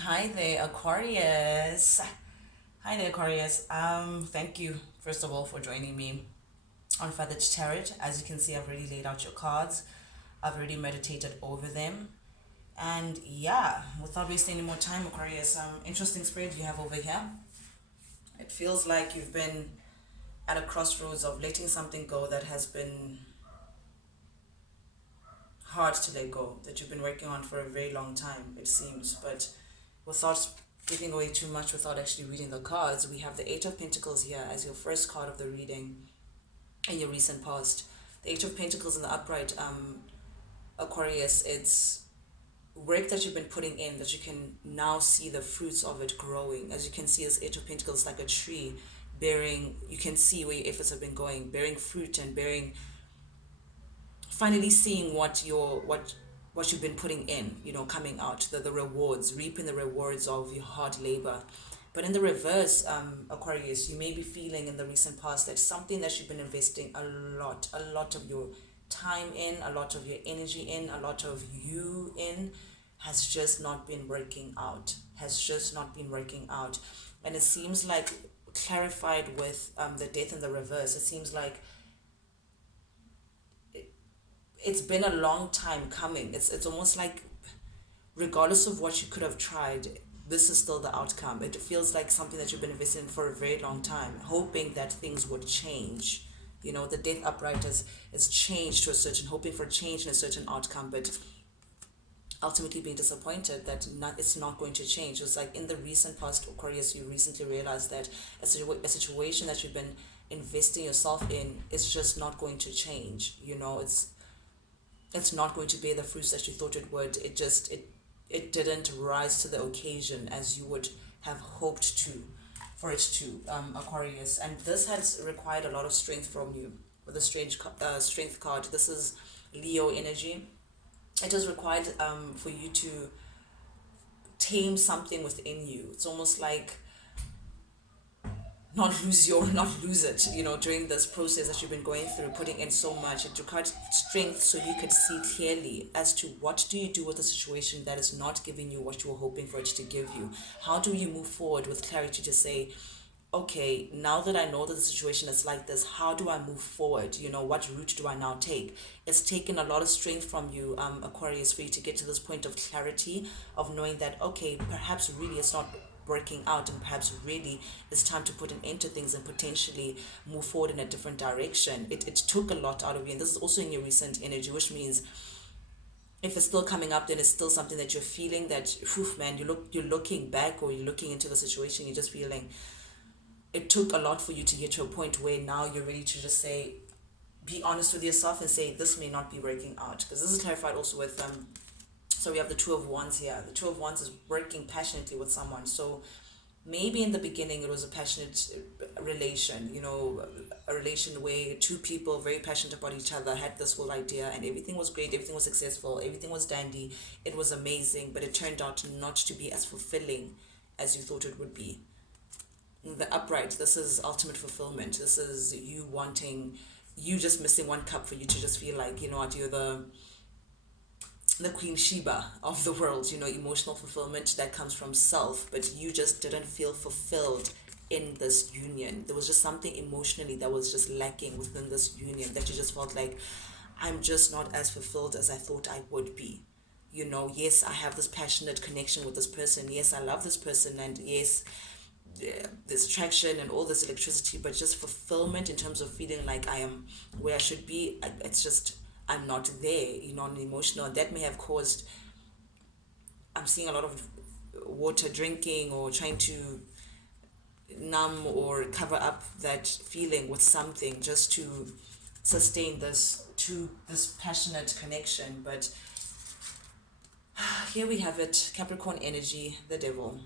Hi there, Aquarius. Hi there, Aquarius. Thank you, first of all, for joining me on Feathered Tarot. As you can see, I've already laid out your cards. I've already meditated over them. And yeah, without wasting any more time, Aquarius, interesting spread you have over here. It feels like you've been at a crossroads of letting something go that has been hard to let go, that you've been working on for a very long time, it seems. But without giving away too much, without actually reading the cards, we have the Eight of Pentacles here as your first card of the reading in your recent past. The Eight of Pentacles in the upright, Aquarius, it's work that you've been putting in that you can now see the fruits of it growing. As you can see, this Eight of Pentacles is like a tree bearing, you can see where your efforts have been going, bearing fruit and bearing, finally seeing what you've been putting in, coming out, the rewards, reaping the rewards of your hard labor. But in the reverse, Aquarius, you may be feeling in the recent past that something that you've been investing a lot of your time in, a lot of your energy in, a lot of you in, has just not been working out, and it seems like, clarified with the death in the reverse, it seems like it's been a long time coming. It's almost like, regardless of what you could have tried, this is still the outcome. It feels like something that you've been investing in for a very long time, hoping that things would change. The death upright is changed to a certain, hoping for change in a certain outcome, but ultimately being disappointed that it's not going to change. It's like in the recent past, Aquarius, you recently realized that a situation that you've been investing yourself in is just not going to change. It's not going to bear the fruits that you thought it would. It didn't rise to the occasion as you would have hoped to, for it to, Aquarius. And this has required a lot of strength from you with a strength card. This is Leo energy. It has required for you to tame something within you. It's almost like not lose it, during this process that you've been going through, putting in so much. It required strength so you could see clearly as to what do you do with a situation that is not giving you what you were hoping for it to give you. How do you move forward with clarity to say, okay, now that I know that the situation is like this, how do I move forward? What route do I now take? It's taken a lot of strength from you, Aquarius, for you to get to this point of clarity, of knowing that, okay, perhaps really it's not working out, and perhaps really it's time to put an end to things and potentially move forward in a different direction. It took a lot out of you, and this is also in your recent energy, which means if it's still coming up, then it's still something that you're feeling that, whew, man, you're looking back, or you're looking into the situation, you're just feeling it took a lot for you to get to a point where now you're ready to just say, be honest with yourself and say, this may not be working out. Because this is clarified also with so we have the Two of Wands here. The Two of Wands is working passionately with someone. So maybe in the beginning it was a passionate relation, a relation where two people very passionate about each other had this whole idea, and everything was great, everything was successful, everything was dandy, it was amazing, but it turned out not to be as fulfilling as you thought it would be. The upright, this is ultimate fulfillment. This is you just missing one cup for you to just feel like, what, you're the Queen Sheba of the world, emotional fulfillment that comes from self, but you just didn't feel fulfilled in this union. There was just something emotionally that was just lacking within this union, that you just felt like, I'm just not as fulfilled as I thought I would be. Yes, I have this passionate connection with this person. Yes, I love this person. And yes, this attraction and all this electricity, but just fulfillment in terms of feeling like I am where I should be, it's just, I'm not there, on an emotional. That may have caused, I'm seeing a lot of water drinking, or trying to numb or cover up that feeling with something, just to sustain this passionate connection. But here we have it, Capricorn energy, the devil.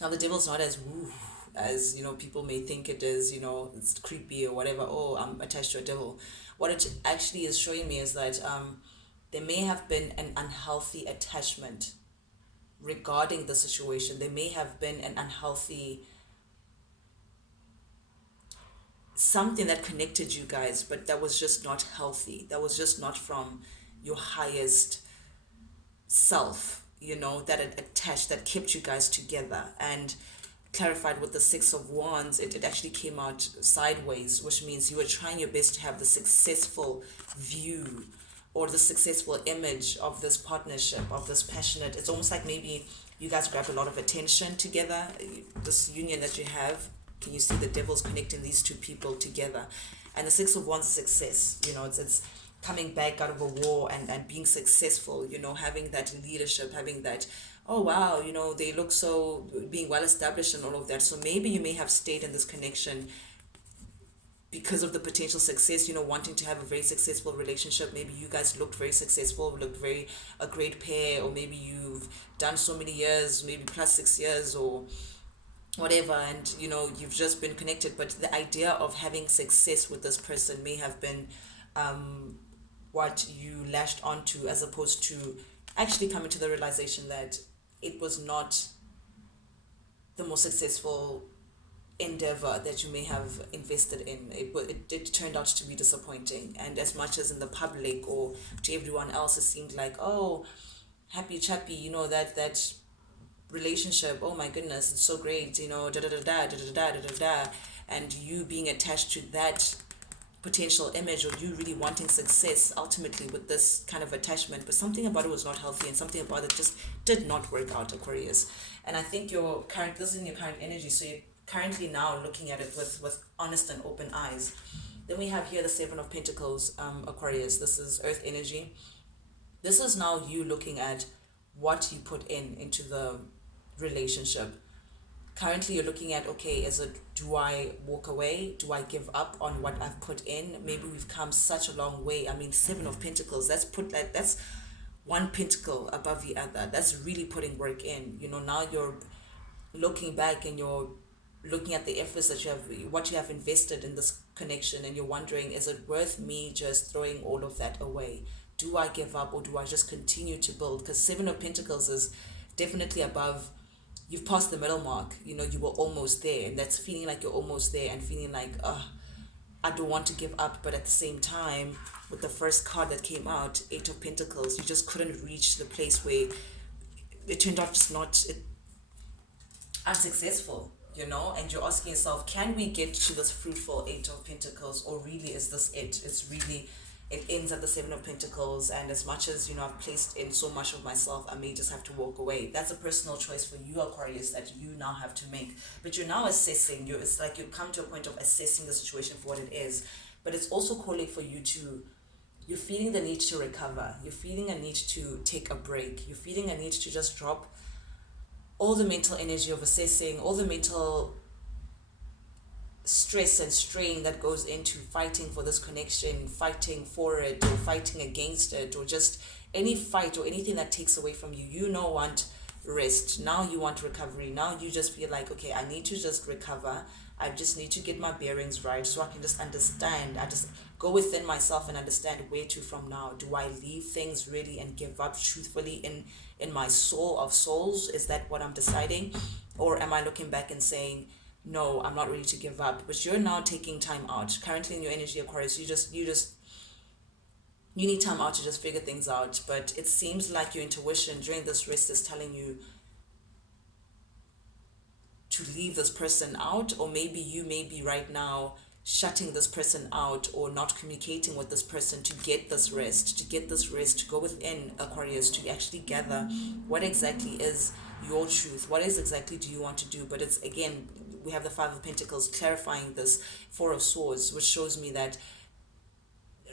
Now the devil's not as woo as people may think it is. It's creepy or whatever. Oh, I'm attached to a devil. What it actually is showing me is that there may have been an unhealthy attachment regarding the situation. There may have been an unhealthy something that connected you guys, but that was just not healthy. That was just not from your highest self. that had attached, that kept you guys together. And clarified with the Six of Wands, it actually came out sideways, which means you were trying your best to have the successful view or the successful image of this partnership, of this passionate. It's almost like maybe you guys grabbed a lot of attention together, this union that you have. Can you see the devil's connecting these two people together? And the Six of Wands is success. It's coming back out of a war and being successful, having that leadership, having that, oh wow, they look so being well established and all of that. So maybe you may have stayed in this connection because of the potential success, wanting to have a very successful relationship. Maybe you guys looked very successful, looked very a great pair, or maybe you've done so many years, maybe plus 6 years or whatever, and you've just been connected. But the idea of having success with this person may have been what you lashed onto, as opposed to actually coming to the realization that it was not the most successful endeavor that you may have invested in. It turned out to be disappointing, and as much as in the public or to everyone else it seemed like, oh, happy chappy, that relationship, oh my goodness, it's so great, da da da da da da da da da da, and you being attached to that potential image, or you really wanting success ultimately with this kind of attachment, but something about it was not healthy, and something about it just did not work out, Aquarius. And I think this is in your current energy, so you're currently now looking at it with honest and open eyes. Then we have here the Seven of Pentacles, Aquarius. This is earth energy. This is now you looking at what you put into the relationship. Currently you're looking at, okay, do I walk away? Do I give up on what I've put in? Maybe we've come such a long way. I mean, Seven of Pentacles, that's one pentacle above the other. That's really putting work in. Now you're looking back and you're looking at the efforts that what you have invested in this connection, and you're wondering, is it worth me just throwing all of that away? Do I give up, or do I just continue to build? Because Seven of Pentacles is definitely above. You've passed the middle mark. You were almost there, and that's feeling like you're almost there, and feeling like, I don't want to give up. But at the same time, with the first card that came out, Eight of Pentacles, you just couldn't reach the place where it turned out just not unsuccessful, and you're asking yourself, can we get to this fruitful Eight of Pentacles, or really is this it? It ends at the Seven of Pentacles, and as much as I've placed in so much of myself, I may just have to walk away. That's a personal choice for you, Aquarius, that you now have to make. But you're now assessing. It's like you come to a point of assessing the situation for what it is. But it's also calling for you to. You're feeling the need to recover. You're feeling a need to take a break. You're feeling a need to just drop all the mental energy of assessing, all the mental stress and strain that goes into fighting for this connection, fighting for it, or fighting against it, or just any fight or anything that takes away from you. Want rest. Now you want recovery. Now you just feel like, okay, I need to just recover. I just need to get my bearings right so I can just understand. I just go within myself and understand where to from now. Do I leave things really and give up truthfully in my soul of souls? Is that what I'm deciding? Or am I looking back and saying, no, I'm not ready to give up? But you're now taking time out. Currently in your energy, Aquarius, you need time out to just figure things out. But it seems like your intuition during this rest is telling you to leave this person out, or maybe you may be right now shutting this person out or not communicating with this person to get this rest, to go within, Aquarius, to actually gather what exactly is your truth. What is exactly do you want to do? But it's, again, we have the Five of Pentacles clarifying this, Four of Swords, which shows me that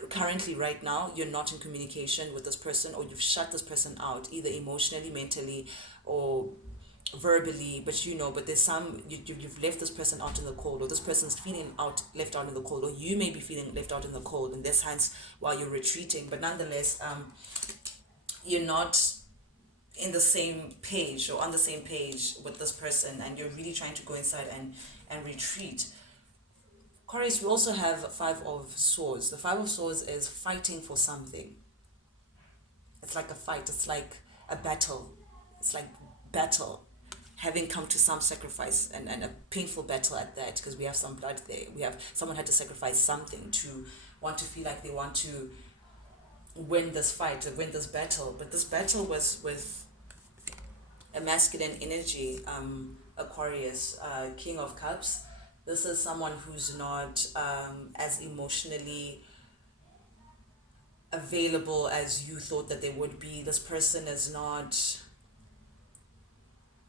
currently right now you're not in communication with this person, or you've shut this person out, either emotionally, mentally, or verbally. But there's you've left this person out in the cold, or this person's feeling left out in the cold, or you may be feeling left out in the cold, and there's times while you're retreating. But nonetheless, you're not in the same page or on the same page with this person, and you're really trying to go inside and retreat. Aquarius, we also have Five of Swords. The Five of Swords is fighting for something. It's like a fight. It's like a battle. It's like battle, having come to some sacrifice, and a painful battle at that, because we have some blood there. Someone had to sacrifice something to want to feel like they want to win this fight, to win this battle. But this battle was with a masculine energy, Aquarius, King of Cups. This is someone who's not as emotionally available as you thought that they would be. This person is not,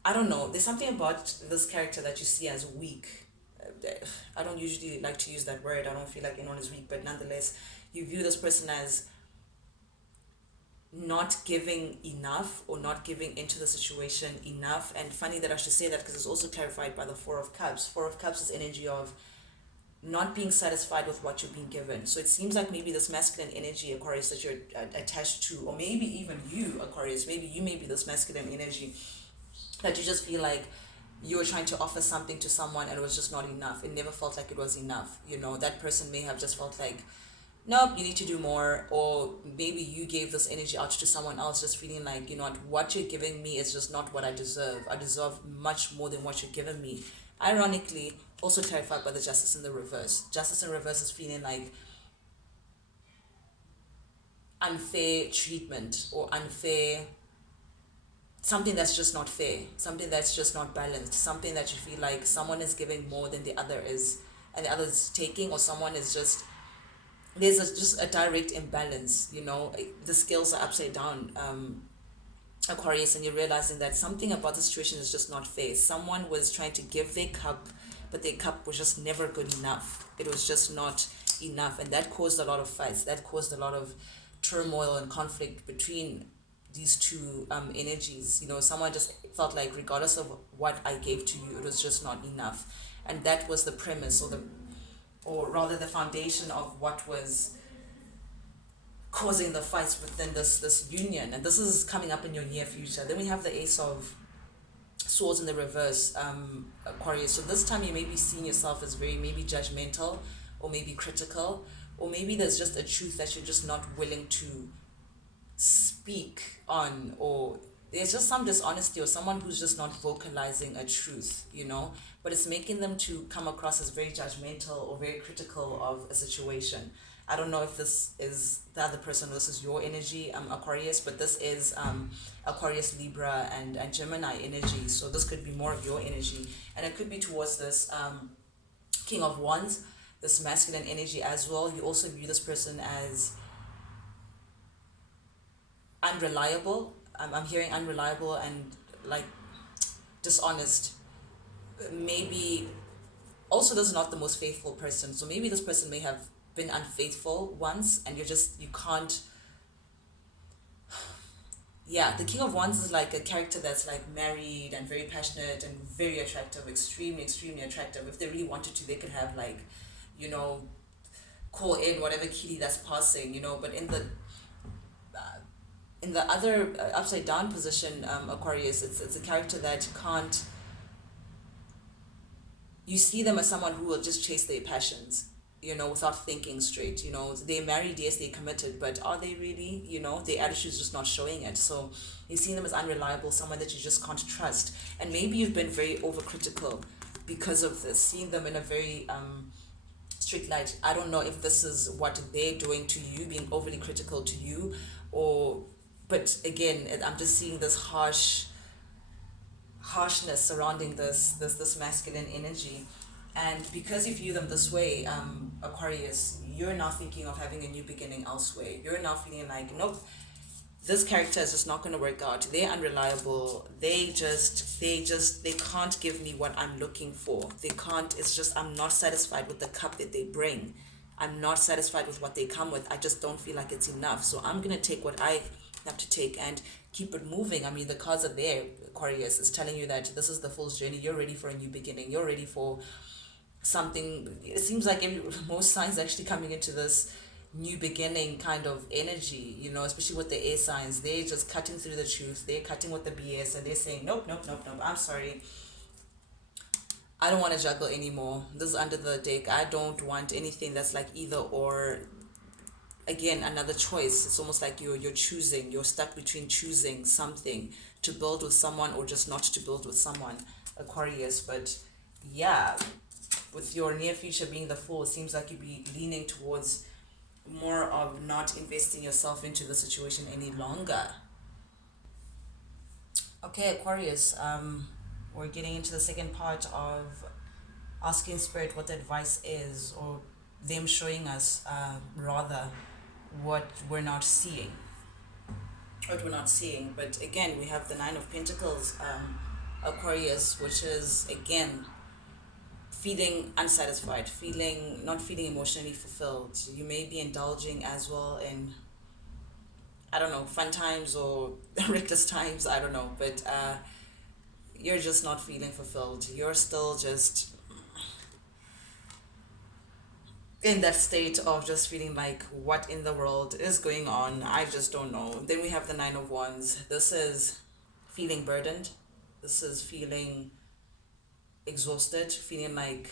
I don't know, there's something about this character that you see as weak. I don't usually like to use that word. I don't feel like anyone is weak, but nonetheless, you view this person as not giving enough or not giving into the situation enough. And funny that I should say that because it's also clarified by the Four of Cups. Four of Cups is energy of not being satisfied with what you've been given. So it seems like maybe this masculine energy, Aquarius, that you're attached to, or maybe even you, Aquarius, maybe you may be this masculine energy that you just feel like you were trying to offer something to someone and it was just not enough. It never felt like it was enough. You know, that person may have just felt like, nope, you need to do more. Or maybe you gave this energy out to someone else, just feeling like, you know what you're giving me is just not what I deserve. I deserve much more than what you're giving me. Ironically, also clarified by the Justice in the reverse. Justice in reverse is feeling like unfair treatment or unfair, something that's just not fair, something that's just not balanced, something that you feel like someone is giving more than the other is, and the other is taking, or someone is just, just a direct imbalance, you know, the scales are upside down, Aquarius, and you're realizing that something about the situation is just not fair. Someone was trying to give their cup, but their cup was just never good enough. It was just not enough, and that caused a lot of fights. That caused a lot of turmoil and conflict between these two energies. You know, someone just felt like regardless of what I gave to you, it was just not enough, and that was the premise, or rather the foundation of what was causing the fights within this union. And this is coming up in your near future. Then we have the Ace of Swords in the reverse, Aquarius. So this time you may be seeing yourself as very maybe judgmental or maybe critical, or maybe there's just a truth that you're just not willing to speak on, or there's just some dishonesty or someone who's just not vocalizing a truth, you know, but it's making them to come across as very judgmental or very critical of a situation. I don't know if this is the other person, this is your energy, Aquarius, but this is Aquarius, Libra, and Gemini energy. So this could be more of your energy, and it could be towards this King of Wands, this masculine energy as well. You also view this person as unreliable. I'm hearing unreliable and like dishonest. Maybe also this is not the most faithful person. So maybe this person may have been unfaithful once, and you can't. Yeah, the King of Wands is like a character that's like married and very passionate and very attractive, extremely attractive. If they really wanted to, they could have like, you know, call in whatever kitty that's passing, you know. But in the other upside down position, Aquarius, it's a character that can't. You see them as someone who will just chase their passions, you know, without thinking straight. You know, they're married, yes, they're committed, but are they really? You know, their attitude is just not showing it. So you see them as unreliable, someone that you just can't trust. And maybe you've been very overcritical because of this, seeing them in a very strict light. I don't know if this is what they're doing to you, being overly critical to you, or, but again, I'm just seeing this harshness surrounding this masculine energy. And because you view them this way, Aquarius, you're now thinking of having a new beginning elsewhere. You're now feeling like, nope, this character is just not going to work out. They're unreliable. They can't give me what I'm looking for. They can't. It's just, I'm not satisfied with the cup that they bring. I'm not satisfied with what they come with. I just don't feel like it's enough. So I'm going to take what I have to take and keep it moving. I mean, the cards are there, Aquarius. It's telling you that this is the fool's journey. You're ready for a new beginning. You're ready for something. It seems like most signs actually coming into this new beginning kind of energy, you know, especially with the air signs. They're just cutting through the truth. They're cutting with the BS, and they're saying, nope, I'm sorry. I don't want to juggle anymore. This is under the deck. I don't want anything that's like either or. Again, another choice. It's almost like you're choosing. You're stuck between choosing something to build with someone or just not to build with someone, Aquarius. But yeah, with your near future being the Fool, it seems like you'd be leaning towards more of not investing yourself into the situation any longer. Okay, Aquarius, we're getting into the second part of asking Spirit what the advice is, or them showing us, rather, what we're not seeing. What we're not seeing. But again, we have the Nine of Pentacles, Aquarius, which is, again, feeling unsatisfied, not feeling emotionally fulfilled. You may be indulging as well in, I don't know, fun times or reckless times, I don't know, but you're just not feeling fulfilled. You're still just in that state of just feeling like, what in the world is going on? I just don't know. Then we have the Nine of Wands. This is feeling burdened. This is feeling exhausted, feeling like,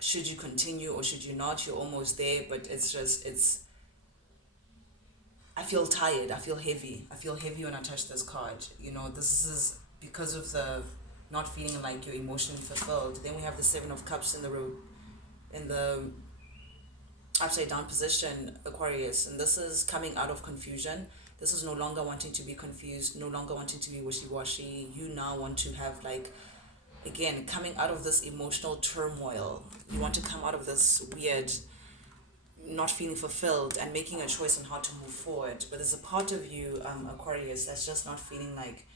should you continue or should you not? You're almost there, but I feel tired. I feel heavy. I feel heavy when I touch this card. This is because of the not feeling like you're emotionally fulfilled. Then we have the Seven of Cups in the upside down position, Aquarius, and this is coming out of confusion. This is no longer wanting to be confused, no longer wanting to be wishy-washy. You now want to have, like, again, coming out of this emotional turmoil. You want to come out of this weird not feeling fulfilled and making a choice on how to move forward. But there's a part of you, Aquarius, that's just not feeling like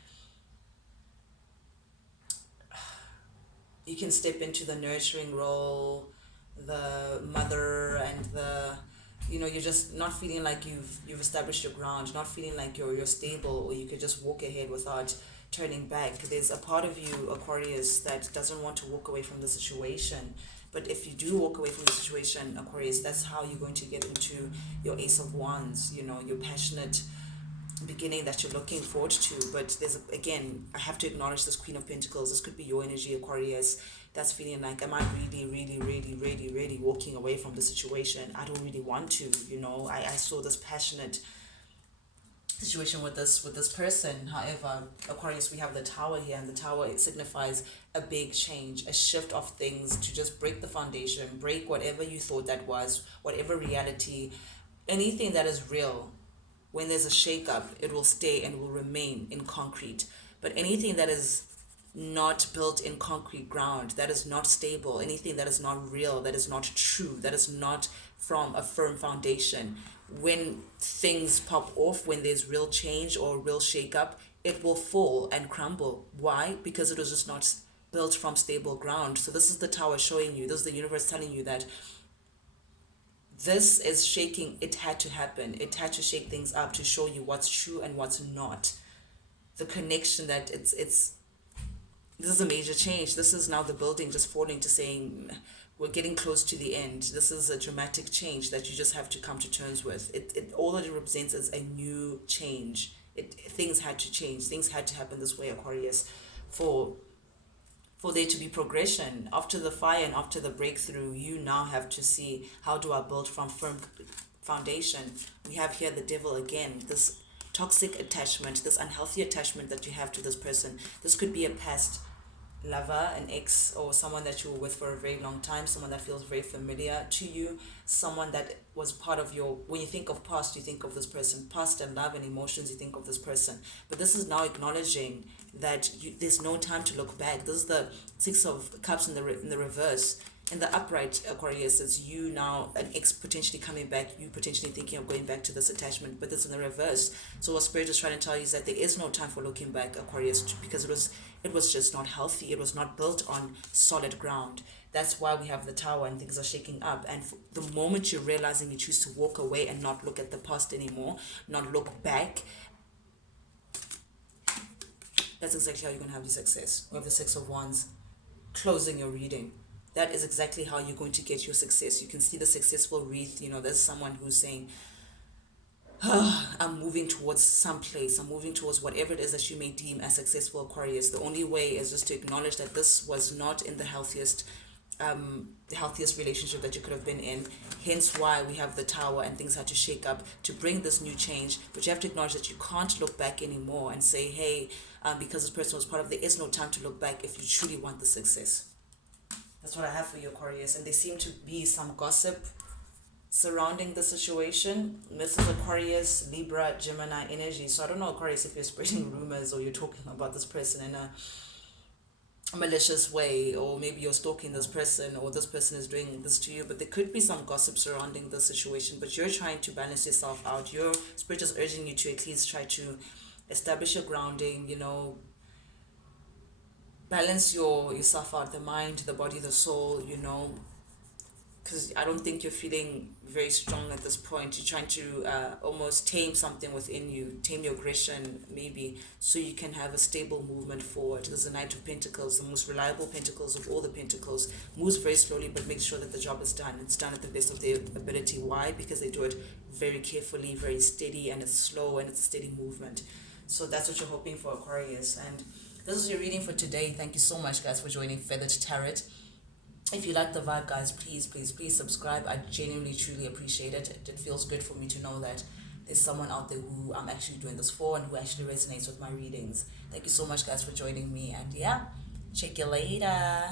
you can step into the nurturing role, the mother, and you're just not feeling like you've established your ground, not feeling like you're stable, or you could just walk ahead without turning back. There's a part of you, Aquarius, that doesn't want to walk away from the situation. But if you do walk away from the situation, Aquarius, that's how you're going to get into your Ace of Wands, your passionate beginning that you're looking forward to. But again, I have to acknowledge this Queen of Pentacles. This could be your energy, Aquarius, that's feeling like, am I really, really, really, really, really walking away from the situation? I don't really want to. I saw this passionate situation with this person. However, Aquarius, we have the Tower here, and the Tower, it signifies a big change, a shift of things to just break the foundation, break whatever you thought that was, whatever reality, anything that is real. When there's a shake-up, it will stay and will remain in concrete. But anything that is not built in concrete ground, that is not stable, anything that is not real, that is not true, that is not from a firm foundation, when things pop off, when there's real change or real shake-up, it will fall and crumble. Why? Because it was just not built from stable ground. So this is the Tower showing you, this is the universe telling you that this is shaking. It had to happen. It had to shake things up to show you what's true and what's not. The connection that this is a major change. This is now the building just falling to saying, we're getting close to the end. This is a dramatic change that you just have to come to terms with. It all that it represents is a new change. Things had to change. Things had to happen this way, Aquarius, for there to be progression. After the fire and after the breakthrough, you now have to see, how do I build from firm foundation? We have here the Devil again, this toxic attachment, this unhealthy attachment that you have to this person. This could be a past lover, an ex, or someone that you were with for a very long time, someone that feels very familiar to you, someone that was part of your, when you think of past, you think of this person, past and love and emotions, you think of this person. But this is now acknowledging that there's no time to look back. This is the Six of Cups in the reverse. In the upright, Aquarius, it's you now, an ex potentially coming back, you potentially thinking of going back to this attachment, but it's in the reverse. So what Spirit is trying to tell you is that there is no time for looking back, Aquarius, because it was just not healthy. It was not built on solid ground. That's why we have the Tower and things are shaking up. And the moment you're realizing, you choose to walk away and not look at the past anymore, not look back, that's exactly how you're going to have your success. We have the Six of Wands closing your reading. That is exactly how you're going to get your success. You can see the successful wreath. There's someone who's saying, I'm moving towards some place. I'm moving towards whatever it is that you may deem as successful, Aquarius. The only way is just to acknowledge that this was not in the healthiest relationship that you could have been in. Hence why we have the Tower and things had to shake up to bring this new change. But you have to acknowledge that you can't look back anymore and say, hey, because this person was part of, there is no time to look back if you truly want the success. That's what I have for you, Aquarius. And there seem to be some gossip surrounding the situation. This is Aquarius, Libra, Gemini energy. So I don't know, Aquarius, if you're spreading rumors or you're talking about this person in a malicious way, or maybe you're stalking this person, or this person is doing this to you, but there could be some gossip surrounding the situation, but you're trying to balance yourself out. Your spirit is urging you to at least try to establish your grounding, balance yourself out, the mind, the body, the soul, because I don't think you're feeling very strong at this point. You're trying to almost tame something within you, tame your aggression, maybe, so you can have a stable movement forward. There's the Knight of Pentacles, the most reliable pentacles of all the pentacles. Moves very slowly, but makes sure that the job is done. It's done at the best of their ability. Why? Because they do it very carefully, very steady, and it's slow, and it's a steady movement. So that's what you're hoping for, Aquarius. And this is your reading for today. Thank you so much, guys, for joining Feathered Tarot. If you like the vibe, guys, please subscribe. I genuinely, truly appreciate it. It feels good for me to know that there's someone out there who I'm actually doing this for and who actually resonates with my readings. Thank you so much, guys, for joining me. And yeah, check you later.